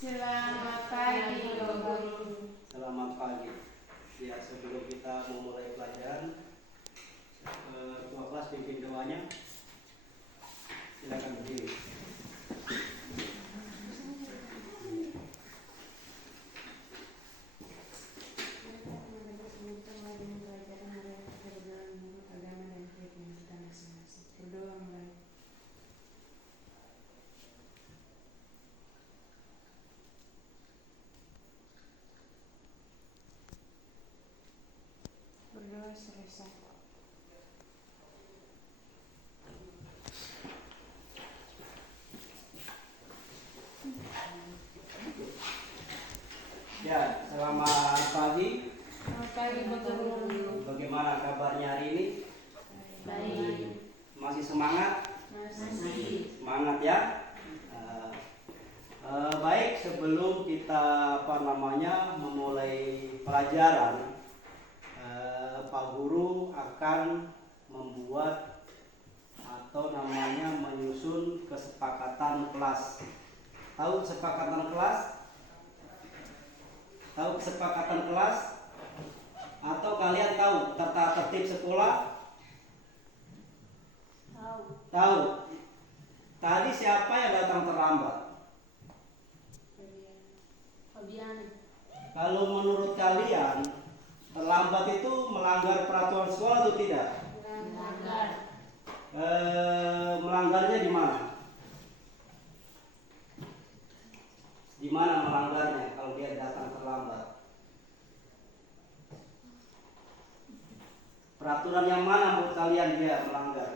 Selamat pagi, Guru. Selamat pagi. Ya, sebelum kita memulai pelajaran, Ketua kelas pimpin doanya. Silakan berdiri. Berdoa selesai. Ya, selamat pagi. Selamat pagi, Guru. Bagaimana kabarnya hari ini? Baik. Masih semangat? Masih. Semangat ya. Baik, sebelum kita memulai pelajaran, Pak Guru akan membuat atau menyusun kesepakatan kelas. Tahu kesepakatan kelas? Tahu kesepakatan kelas? Atau kalian tahu tata tertib sekolah? Tahu. Tahu. Tadi siapa yang datang terlambat? Fabian. Kalau menurut kalian, terlambat itu melanggar peraturan sekolah atau tidak? Melanggar. Melanggarnya di mana? Di mana melanggarnya kalau dia datang terlambat? Peraturan yang mana menurut kalian dia melanggar?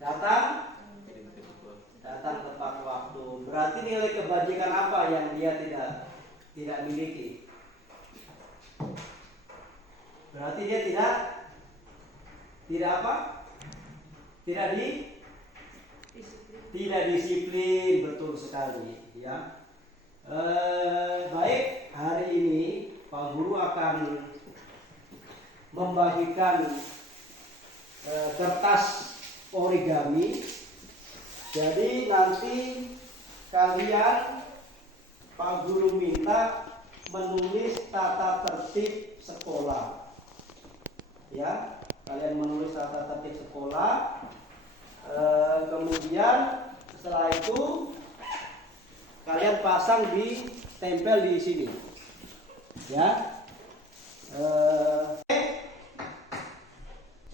Datang tepat waktu. Berarti nilai kebajikan apa yang dia tidak miliki? Berarti dia tidak apa? Tidak disiplin, betul sekali ya. Baik, hari ini Pak Guru akan membagikan kertas origami. Jadi nanti kalian, Pak Guru minta menulis tata tertib sekolah. Ya, kalian menulis tata tertib sekolah. Kemudian setelah itu kalian pasang tempel di sini. Ya.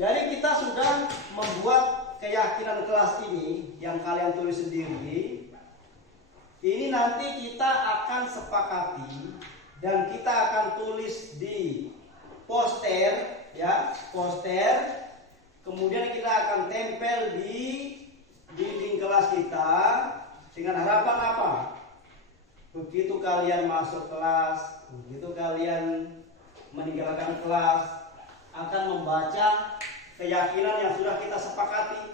Jadi kita sudah membuat keyakinan kelas ini yang kalian tulis sendiri. Ini nanti kita akan sepakati dan kita akan tulis di poster, ya, poster. Kemudian kita akan tempel di dinding kelas kita dengan harapan apa? Begitu kalian masuk kelas, begitu kalian meninggalkan kelas, akan membaca keyakinan yang sudah kita sepakati.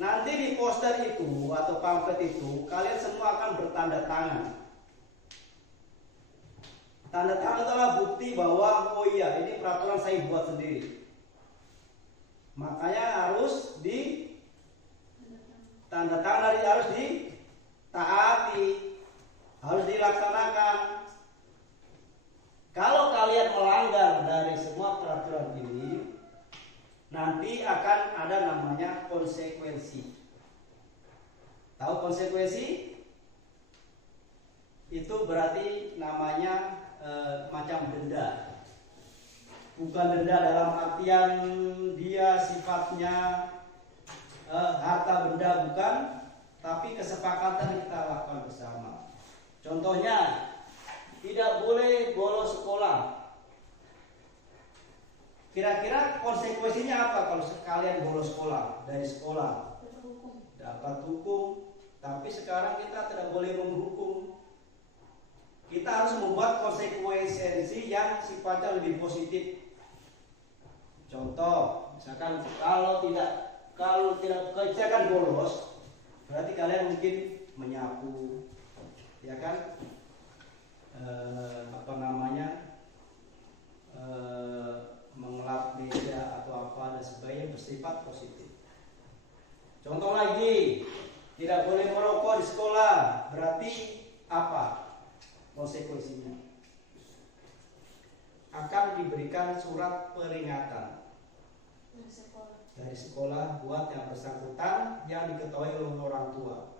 Nanti di poster itu atau pamflet itu kalian semua akan bertanda tangan. Tanda tangan adalah bukti bahwa oh iya ini peraturan saya buat sendiri. Makanya harus tanda tangan harus ditaati, harus dilaksanakan. Kalau kalian melanggar dari semua peraturan ini, nanti akan ada namanya konsekuensi. Tahu konsekuensi? Itu berarti namanya macam denda. Bukan denda dalam artian dia sifatnya harta benda, bukan, tapi kesepakatan kita lakukan bersama. Contohnya, tidak boleh bolos sekolah. Kira-kira konsekuensinya apa kalau sekalian bolos sekolah dari sekolah? Dapat hukum. Tapi sekarang kita tidak boleh menghukum. Kita harus membuat konsekuensi yang sifatnya lebih positif. Contoh, misalkan kalau tidak kerjakan bolos, berarti kalian mungkin menyapu, ya kan? Mengelap meja atau apa dan sebagainya bersifat positif. Contoh lagi, Tidak boleh merokok di sekolah. Berarti apa konsekuensinya? Akan diberikan surat peringatan dari sekolah buat yang bersangkutan yang diketahui oleh orang tua.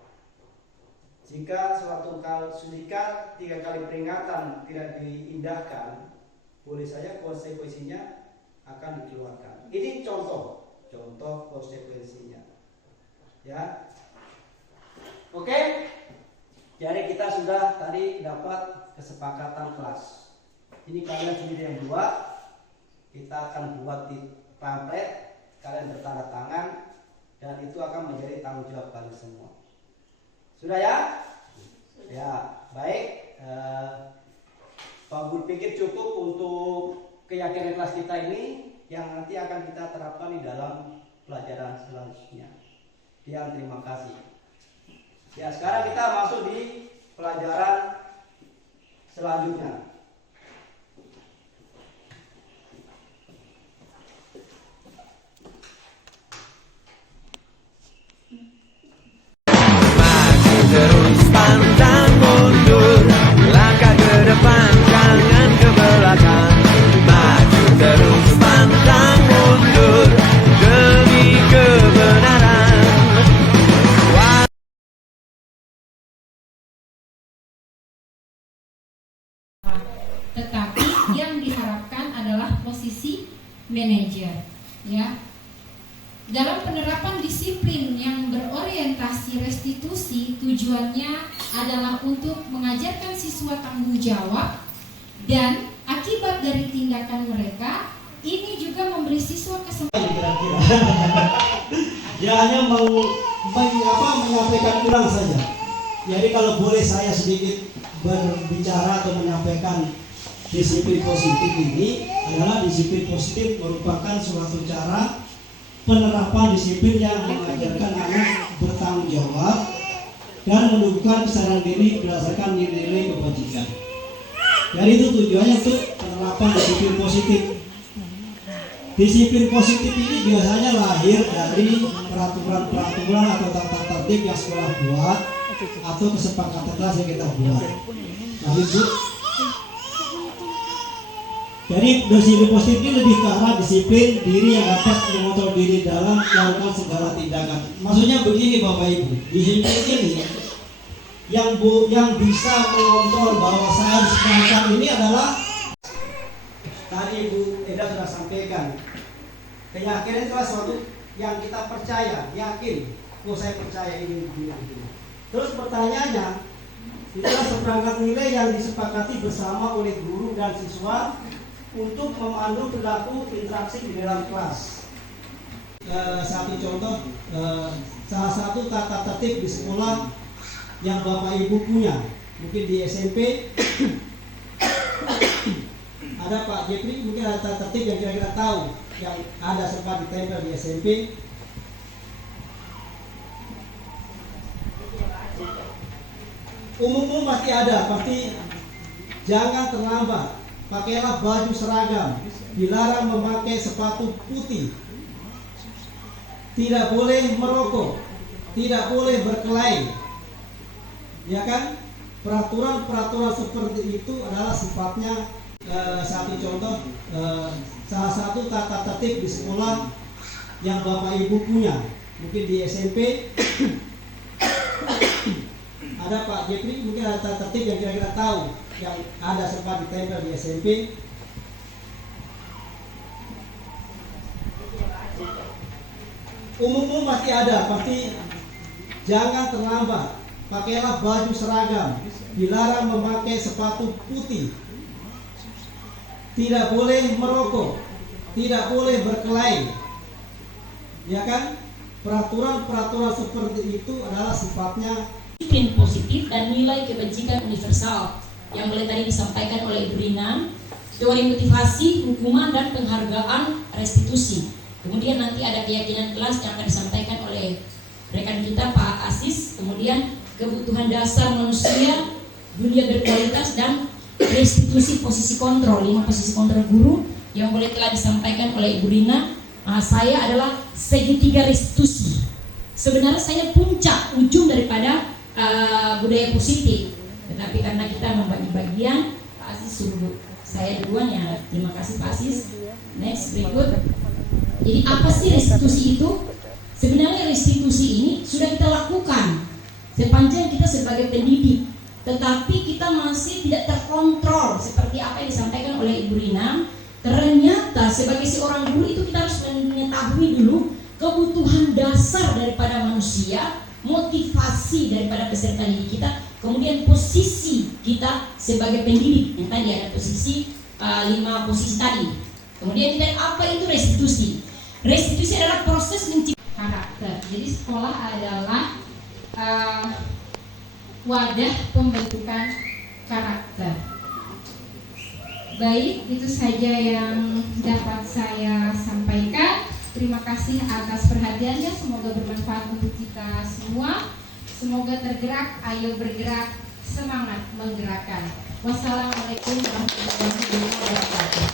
Jika 3 kali peringatan tidak diindahkan, boleh saja konsekuensinya akan dikeluarkan. Ini contoh konsekuensinya. Ya. Oke. Jadi kita sudah tadi dapat kesepakatan kelas. Ini kalian sendiri yang buat. Kita akan buat di pamflet, kalian bertanda tangan, dan itu akan menjadi tanggung jawab kalian semua. Sudah ya? Ya, baik. Pak Guru pikir cukup untuk keyakinan kelas kita ini yang nanti akan kita terapkan di dalam pelajaran selanjutnya. Sekian, terima kasih. Ya, sekarang kita masuk di pelajaran selanjutnya. Terus pantang mundur, langkah ke depan, jangan ke belakang. Maju terus pantang mundur, demi kebenaran. Tetapi yang diharapkan adalah posisi manajer, ya. Dalam penerapan disiplin yang berorientasi restitusi, tujuannya adalah untuk mengajarkan siswa tanggung jawab, dan akibat dari tindakan mereka ini juga memberi siswa kesempatan. Kira-kira dia hanya menyampaikan ulang saja. Jadi kalau boleh saya sedikit berbicara atau menyampaikan disiplin positif ini adalah disiplin positif merupakan suatu cara penerapan disiplin yang mengajarkan anak bertanggung jawab dan menumbuhkan kesadaran diri berdasarkan nilai-nilai kebajikan. Jadi itu tujuannya untuk penerapan disiplin positif. Disiplin positif ini biasanya lahir dari peraturan-peraturan atau tata tertib yang sekolah buat atau kesepakatan kelas yang kita buat. Nah, itu. Jadi disiplin positif ini lebih ke arah disiplin diri yang dapat mengontrol diri dalam melakukan segala tindakan. Maksudnya begini Bapak Ibu, disiplin ini yang bisa mengontrol bahwa saya harus melakukan ini adalah tadi Ibu Eda sudah sampaikan. Keyakinan itu adalah sesuatu yang kita percaya, yakin. Oh, saya percaya ini begini. Terus pertanyaannya, itulah seperangkat nilai yang disepakati bersama oleh guru dan siswa untuk memandu perilaku interaksi di dalam kelas. Satu contoh, salah satu tata tertib di sekolah yang Bapak Ibu punya, mungkin di SMP ada Pak Jepri, mungkin ada tata tertib yang kira-kira tahu yang ada sempat ditempel di SMP. Umum pasti ada, pasti jangan terlambat. Pakailah baju seragam, dilarang memakai sepatu putih, tidak boleh merokok, tidak boleh berkelahi. Ya kan? Peraturan-peraturan seperti itu adalah sifatnya satu contoh, salah satu tata tertib di sekolah yang Bapak Ibu punya, mungkin di SMP ada Pak Jepri, mungkin ada tata tertib yang kira-kira tahu yang ada sempat ditempel di SMP. Umum pasti ada, pasti jangan terlambat. Pakailah baju seragam, dilarang memakai sepatu putih, tidak boleh merokok, tidak boleh berkelahi. Ya kan? Peraturan-peraturan seperti itu adalah sifatnya disiplin positif dan nilai kebajikan universal yang mulai tadi disampaikan oleh Ibu Rina, teori motivasi, hukuman, dan penghargaan restitusi. Kemudian nanti ada keyakinan kelas yang akan disampaikan oleh rekan kita Pak Asis. Kemudian kebutuhan dasar manusia, dunia berkualitas, dan restitusi posisi kontrol, 5 posisi kontrol guru yang boleh telah disampaikan oleh Ibu Rina. Saya adalah segitiga restitusi. sebenarnya saya puncak ujung daripada budaya positif. Tetapi karena kita membagi bagian, Pak Asis suruh saya duluan ya. Terima kasih Pak Asis. Next, berikut. Jadi apa sih restitusi itu? Sebenarnya restitusi ini sudah kita lakukan sepanjang kita sebagai pendidik, tetapi kita masih tidak terkontrol seperti apa yang disampaikan oleh Ibu Rina. Ternyata sebagai seorang guru itu kita harus mengetahui dulu kebutuhan dasar daripada manusia, motivasi daripada peserta didik kita, kemudian posisi kita sebagai pendidik. Yang tadi ada posisi 5 posisi tadi. Kemudian kita apa itu restitusi? Restitusi adalah proses menciptakan karakter. Jadi sekolah adalah wadah pembentukan karakter. Baik, itu saja yang dapat saya sampaikan. Terima kasih atas perhatiannya. Semoga bermanfaat untuk kita semua. Semoga tergerak, ayo bergerak, semangat menggerakkan. Wassalamualaikum warahmatullahi wabarakatuh.